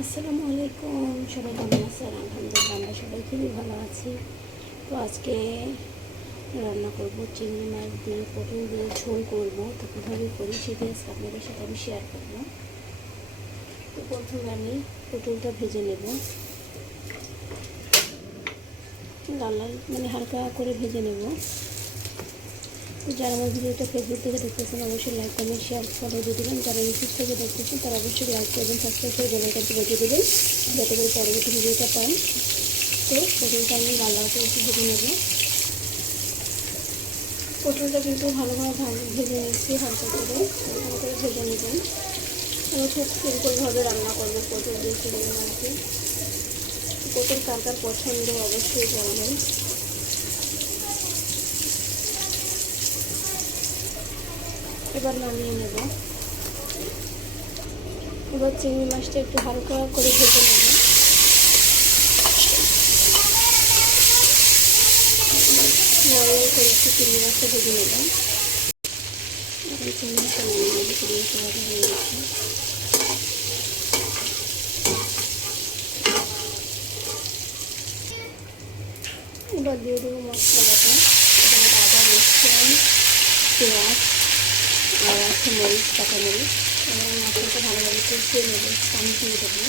আসসালামু আলাইকুম, সবাই কেমন আছেন? আলহামদুলিল্লাহ আমরা সবাই খুবই ভালো আছি। তো আজকে রান্না করব চিংড়ি মাছ দিয়ে পটল দিয়ে ঝোল করব। তো কীভাবে করি সেটা আজকে আপনাদের সাথে আমি শেয়ার করব। তো প্রথমে আমি পটলটা ভেজে নেব, লাল লাল মানে হালকা করে ভেজে নেব। তো যারা আমার ভিডিওটা ফেসবুক থেকে দেখতেছেন অবশ্যই লাইক কমেন্ট শেয়ার ফলো দিয়ে দেবেন। যারা ইউটিউব থেকে দেখতেছেন তারা অবশ্যই লাইক করবেন, সাবস্ক্রাইব করে বেলাইকনটি বাজিয়ে দেবেন যাতে করে পরবর্তী ভিডিওটা পান। তো পটলটা আমি লাল লাল করে একটু ভেজে নেব। পটলটা কিন্তু ভালোভাবে ভেজে নিচ্ছি, হালকা করে ভালো করে ভেজে নেবেন। আমি খুব সিম্পলভাবে রান্না করবো পটল দিয়ে চিংড়ি মাছ দিয়ে। পটল কার কার পছন্দ অবশ্যই বলবেন। এবার নামিয়ে নেব। এবার চিংড়ি মাছটা একটু হালকা করে ভেজে নেব। লাল করে একটু চিংড়ি মাছটা ভেজে নেব। এখন চিংড়ি মাছটা নামিয়ে নেব। চিংড়ি মাছটা ভাজা হয়ে গেছে। এবার দিয়ে দেবো মশলা বাটা। এখানে আদা, রসুন, পেঁয়াজ আর আছে মরিচ, কাঁচা মরিচ। এবার মশলাটা ভালোভাবে কষিয়ে নেব, পানি দিয়ে দেবো।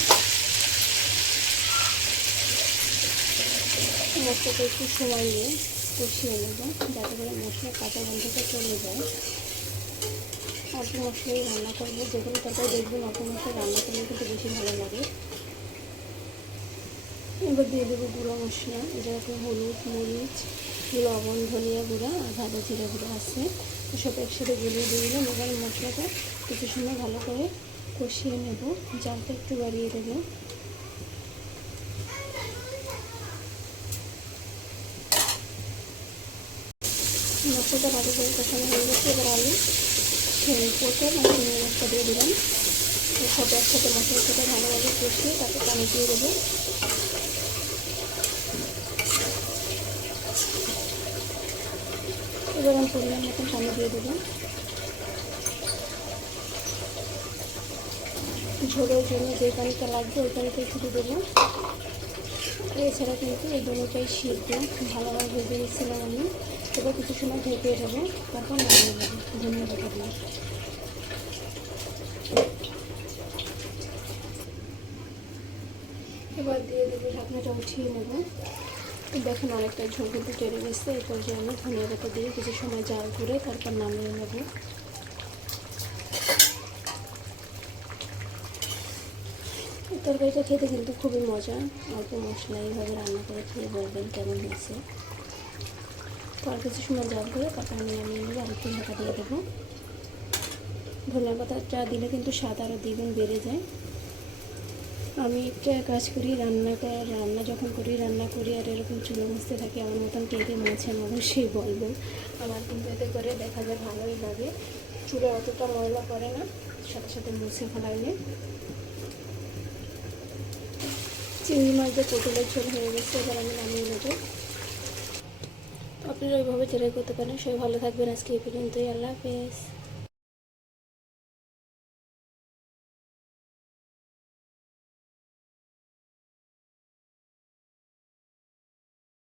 মশলাটা একটু সময় নিয়ে কষিয়ে নেব যাতে করে মশলার কাঁচা গন্ধটা চলে যায়। অল্প মশলাই রান্না করবো, যে কোনো তরকারি দেখবেন অল্প মশলা রান্না করলে কিন্তু বেশি ভালো লাগে। এবার দিয়ে দেবো গুঁড়ো মশলা, যেরকম হলুদ, মরিচ, লবণ, ধনিয়া গুঁড়া আর ভাজা জিরা গুঁড়া আছে। সব একসাথে গুলিয়ে দিয়ে দিলাম। এবার মশলাটা কিছু সময় ভালো করে কষিয়ে নেব, জালটা একটু বাড়িয়ে দেবো। মশলাটা ভালো করে কষানো হয়ে গেছে। এবার আলু, পটল আর চিংড়ি মাছটা দিয়ে দিলাম। সব একসাথে মশলার সাথে ভালোভাবে কষিয়ে তাতে পানি দিয়ে দেবো। এবার আমি পরিমাণ মতন পানি দিয়ে দেবো। ঝোলের জন্য যে পানিটা লাগবে ওই পানিটাই শুধু দেবো। এছাড়া কিন্তু এই দুটোটাই সিদ্ধ ভালোভাবে ভেজে নিচ্ছিলাম আমি। এবার কিছু সময় ঢেকে দেবো, তারপর নামিয়ে দেবো ধনিয়া পাতা দিয়ে। এবার দিয়ে দেবো, ঢাকনাটা উঠিয়ে নেব। দেখুন অনেকটা ঝোল কিন্তু টেনে গেছে। এই পর্যায়ে আমি ধনিয়া পাতা দিয়ে কিছু সময় জাল করে তারপর নামিয়ে নেব। তরকারিটা খেতে কিন্তু খুবই মজা। অল্প মশলা এইভাবে রান্না করে খেয়ে বলবেন কেমন হয়েছে। তো আর কিছু সময় জাল করে তারপর আমি নামিয়ে নেব। আর একটু ঢাকা দিয়ে দেবো। ধনিয়া পাতাটা দিলে কিন্তু স্বাদ আরও দ্বিগুণ বেড়ে যায়। আমি একটা কাজ করি, রান্না যখন করি আর এরকম চুলো মুছতে থাকি। আমার মতন কে কে মুছেন অবশ্যই বলবেন। আমার কিন্তু এতে করে দেখা যায় ভালোই লাগে। চুলে অতটা ময়লা পড়ে না, সাথে সাথে মুছে ফেলাইলে। চিংড়ি মাছ দিয়ে পটলের ঝোল হয়ে গেছে। এবার আমি নামিয়ে নেব। আপনারা ওইভাবে ট্রাই করতে পারেন। সবাই ভালো থাকবেন। আজকে এই পর্যন্তই। আল্লাহ হাফেজ।